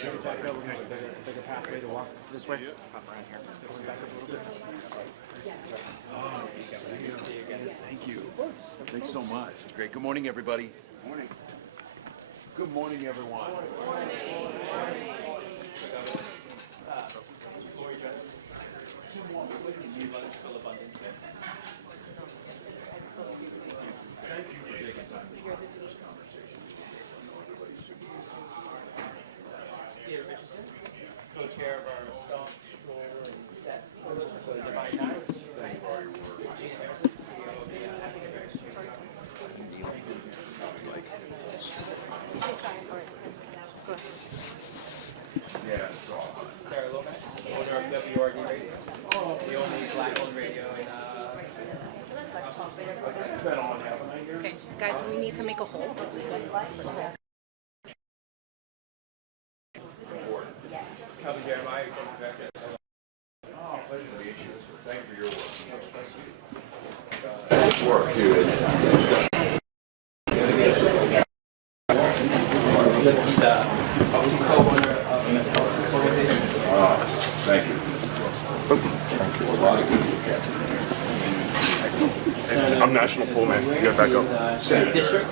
Back up, we're going to have a bigger pathway to walk this way. Pop around here. Going back up a little bit. Thank you. Thanks so much. It's great. Good morning, everybody. Morning. Good morning, everyone. Co-chair of our staff, Stroll and Steph. So the Divine Knives. Thank you for all your work. Gina Harrison, CEO of the Academic Exchange. Yeah, it's awesome. Sarah Lomax, owner of WRD Radio, the only black-owned radio in Okay, guys, we need to make a hole. Calvin Jeremiah, executive director. Oh, pleasure to meet you. Thank you for your work. Nice work, dude. He's a co-owner of an organization. Thank you. I'm National Pool Man. You got back up. District.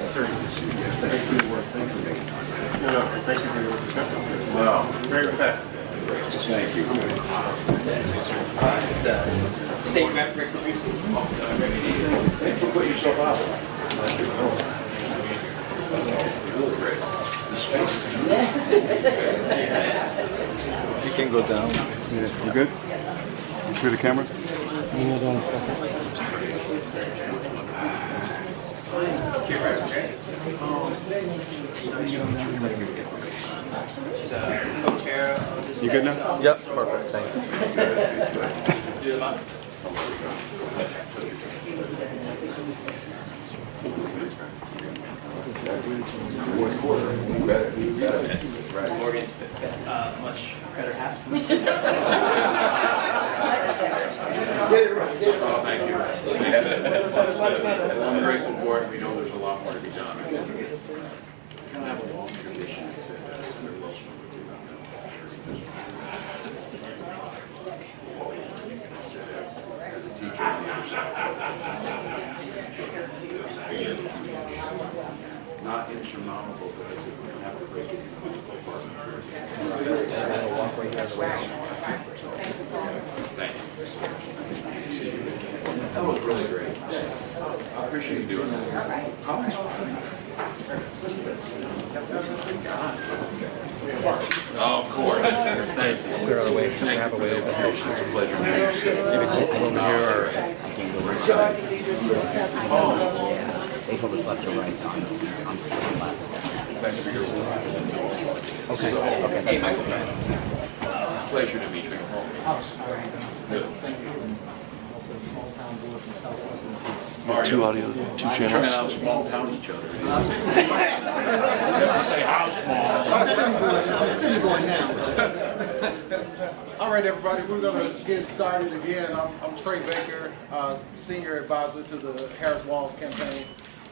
Wow. Very good. Thank you. State rep for Thank you for putting yourself out. You can go down. Yeah, you good? You clear the camera? co-chair of the You good now? Yep, perfect. Thank you. Do the month. Morgan's much better half. Oh, thank you. As I'm grateful for it, we know there's a lot more to be done. I kind of have a long tradition that Senator Wilson would do. As a teacher on the other side, not insurmountable, but as if we don't have to break it into department. Thank you. That was really great. I appreciate you doing that. How much? Oh, of course. Thank you. Clear our way. Thank you Have a way for open. that. It's a pleasure to meet you. Maybe go over here or They told us left to right, so I'm still left. Thanks for your work. Okay. Okay. Hey, Michael. Pleasure to meet you. Good. Two audio, two Trying channels. out small town each other. You have to say how small. All right, everybody, we're going to get started again. I'm Trey Baker, Senior Advisor to the Harris Walz campaign,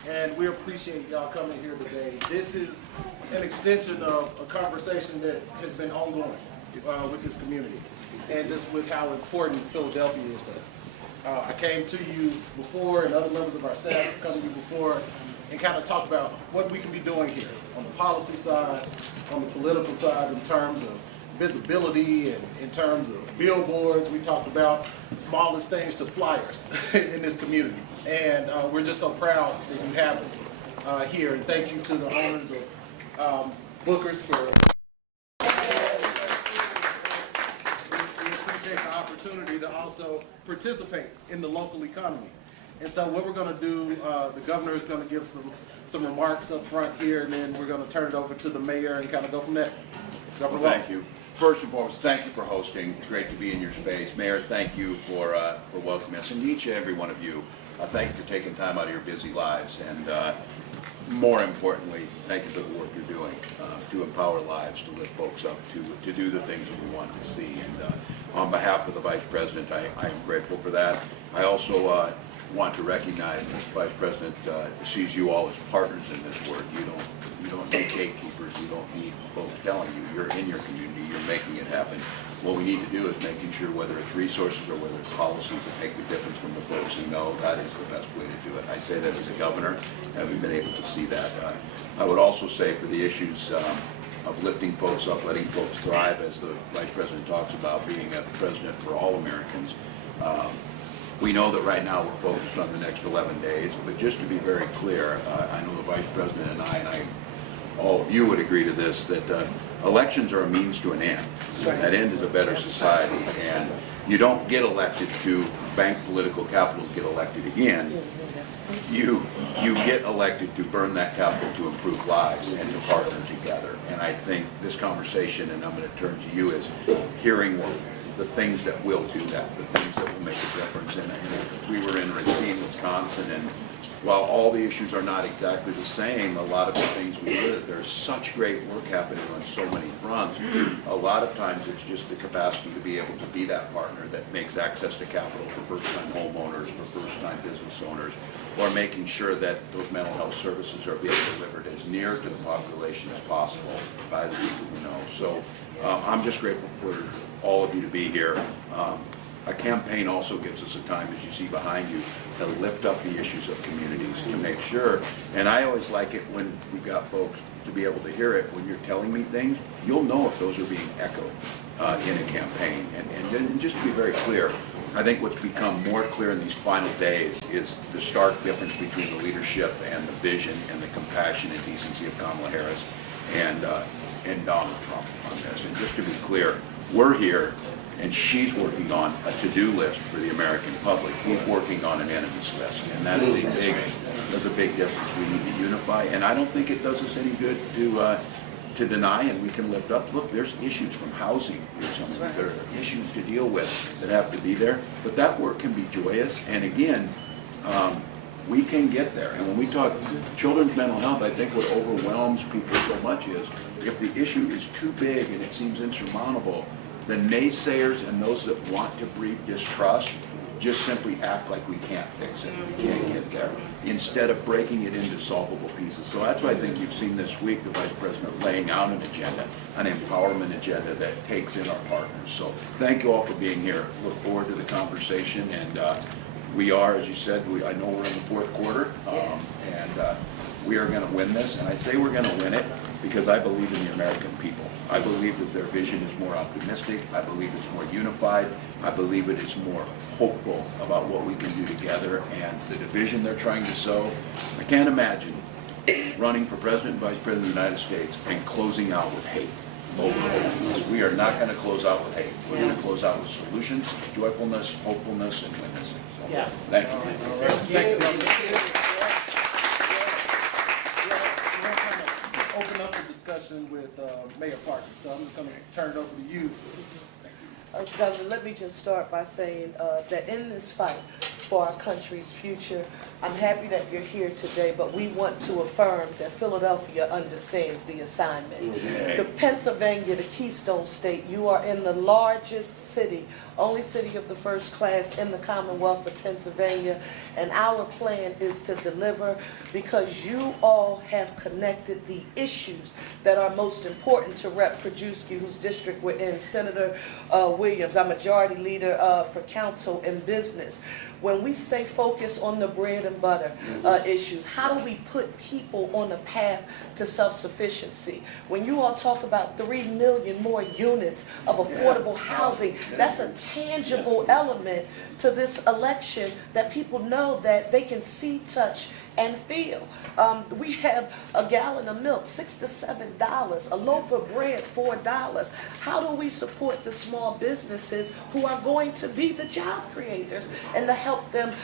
and we appreciate y'all coming here today. This is an extension of a conversation that has been ongoing with this community, and just with how important Philadelphia is to us. I came to you before, and other members of our staff have come to you before, and kind of talk about what we can be doing here on the policy side, on the political side, in terms of visibility and in terms of billboards. We talked about smallest things to flyers in this community, and we're just so proud that you have us here. And thank you to the owners of Booker's for. We appreciate the opportunity to also participate in the local economy. And so what we're going to do, the governor is going to give some remarks up front here, and then we're going to turn it over to the mayor and kind of go from there. Governor Walz. Thank you. First and foremost, thank you for hosting. It's great to be in your space. Mayor, thank you for welcoming us. And each and every one of you, thank you for taking time out of your busy lives. And more importantly, thank you for the work you're doing to empower lives, to lift folks up, to do the things that we want to see. And on behalf of the Vice President, I am grateful for that. I also want to recognize that the Vice President sees you all as partners in this work. You don't don't need gatekeepers, you don't need folks telling you. You're in your community, you're making it happen. What we need to do is making sure whether it's resources or whether it's policies that make the difference from the folks who know that is the best way to do it. I say that as a governor, having been able to see that. I would also say for the issues of lifting folks up, letting folks thrive, as the Vice President talks about being a president for all Americans. We know that right now we're focused on the next 11 days, but just to be very clear, I know the Vice President and I, all of you would agree to this, that elections are a means to an end. That end is a better society, and you don't get elected to bank political capital to get elected again. You get elected to burn that capital to improve lives and to partner together. And I think this conversation, and I'm going to turn to you, is hearing the things that will do that, the things that will make a difference. And we were in Racine, Wisconsin, and while all the issues are not exactly the same, a lot of the things we did, there's such great work happening on so many fronts. A lot of times it's just the capacity to be able to be that partner that makes access to capital for first-time homeowners, for first-time business owners, or making sure that those mental health services are being delivered as near to the population as possible by the people who know. So I'm just grateful for all of you to be here. A campaign also gives us a time, as you see behind you, to lift up the issues of communities, to make sure, and I always like it when we've got folks to be able to hear it, when you're telling me things, you'll know if those are being echoed in a campaign. And just to be very clear, I think what's become more clear in these final days is the stark difference between the leadership and the vision and the compassion and decency of Kamala Harris and Donald Trump on this. And just to be clear, we're here, and she's working on a to-do list for the American public. He's working on an enemies list, and that is a big difference. We need to unify, and I don't think it does us any good to deny, and we can lift up. Look, there's issues from housing. There are issues to deal with that have to be there, but that work can be joyous. And again, we can get there. And when we talk children's mental health, I think what overwhelms people so much is if the issue is too big and it seems insurmountable, the naysayers and those that want to breed distrust just simply act like we can't fix it, we can't get there, instead of breaking it into solvable pieces. So that's why I think you've seen this week the Vice President laying out an agenda, an empowerment agenda that takes in our partners. So thank you all for being here. Look forward to the conversation, and we are, as you said, I know we're in the fourth quarter, and we are going to win this. And I say we're going to win it because I believe in the American people. I believe that their vision is more optimistic. I believe it's more unified. I believe it is more hopeful about what we can do together, and the division they're trying to sow. I can't imagine running for President and Vice President of the United States and closing out with hate. We are not going to close out with hate. We're going to close out with solutions, joyfulness, hopefulness, and witnessing. So, thank you. Open up the discussion with Mayor Parker. So I'm just going to turn it over to you. Governor, let me just start by saying that in this fight for our country's future, I'm happy that you're here today, but we want to affirm that Philadelphia understands the assignment. The Pennsylvania, the Keystone State, you are in the largest city, only city of the first class in the Commonwealth of Pennsylvania, and our plan is to deliver because you all have connected the issues that are most important to Rep. Krajewski, whose district we're in, Senator Williams, our majority leader for council and business. When we stay focused on the bread and butter issues, how do we put people on a path to self-sufficiency? When you all talk about 3 million more units of affordable housing, that's a tangible element to this election that people know that they can see, touch, and feel. We have a gallon of milk, $6 to $7, a loaf of bread, $4. How do we support the small businesses who are going to be the job creators and to help them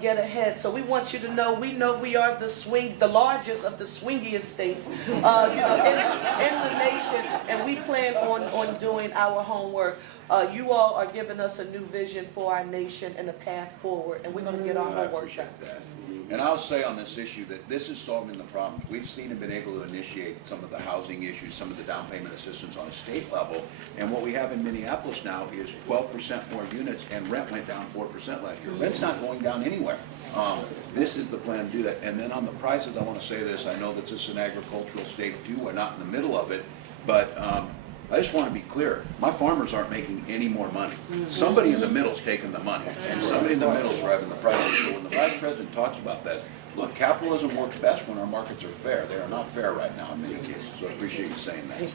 get ahead? So we want you to know we are the largest of the swingiest states in the nation, and we plan on doing our homework. You all are giving us a new vision for our nation and a path forward, and we're going to get our homework done. And I'll say on on this issue that this is solving the problem. We've seen and been able to initiate some of the housing issues, some of the down payment assistance on a state level. And what we have in Minneapolis now is 12% more units, and rent went down 4% last year. Rent's not going down anywhere. This is the plan to do that. And then on the prices, I want to say this. I know that this is an agricultural state too. We're not in the middle of it, but I just want to be clear. My farmers aren't making any more money. Somebody in the middle's taking the money, and somebody in the middle's driving the price. So when the Vice President talks about that, look, capitalism works best when our markets are fair. They are not fair right now in many cases. So I appreciate you saying that.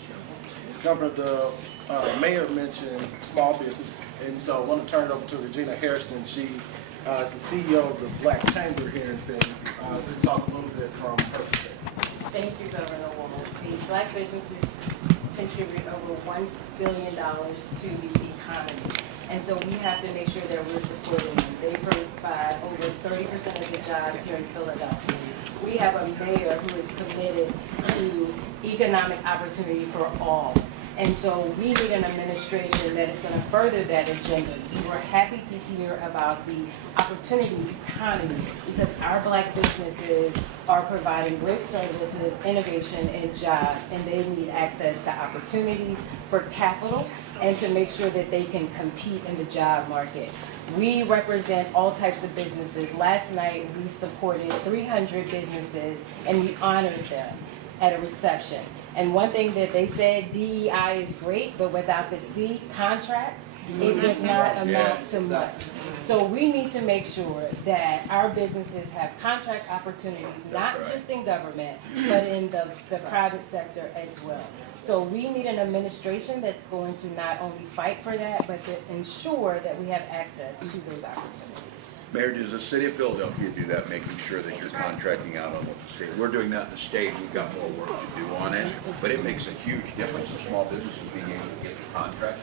Governor, the mayor mentioned small business, and so I want to turn it over to Regina Hairston. She is the CEO of the Black Chamber here in Philly to talk a little bit from her perspective. Thank you, Governor Walz. The Black businesses contribute over $1 billion to the economy. And so we have to make sure that we're supporting them. They provide over 30% of the jobs here in Philadelphia. We have a mayor who is committed to economic opportunity for all. And so we need an administration that is going to further that agenda. We're happy to hear about the opportunity economy because our Black businesses are providing great services, innovation, and jobs, and they need access to opportunities for capital and to make sure that they can compete in the job market. We represent all types of businesses. Last night, we supported 300 businesses, and we honored them at a reception. And one thing that they said, DEI is great, but without the C, contracts, it does not amount to much. So we need to make sure that our businesses have contract opportunities, not just in government, but in the private sector as well. So we need an administration that's going to not only fight for that, but to ensure that we have access to those opportunities. Mayor, does the city of Philadelphia do that, making sure that you're contracting out on what the state? We're doing that in the state. We've got more work to do on it, but it makes a huge difference in small businesses being able to get the contracts.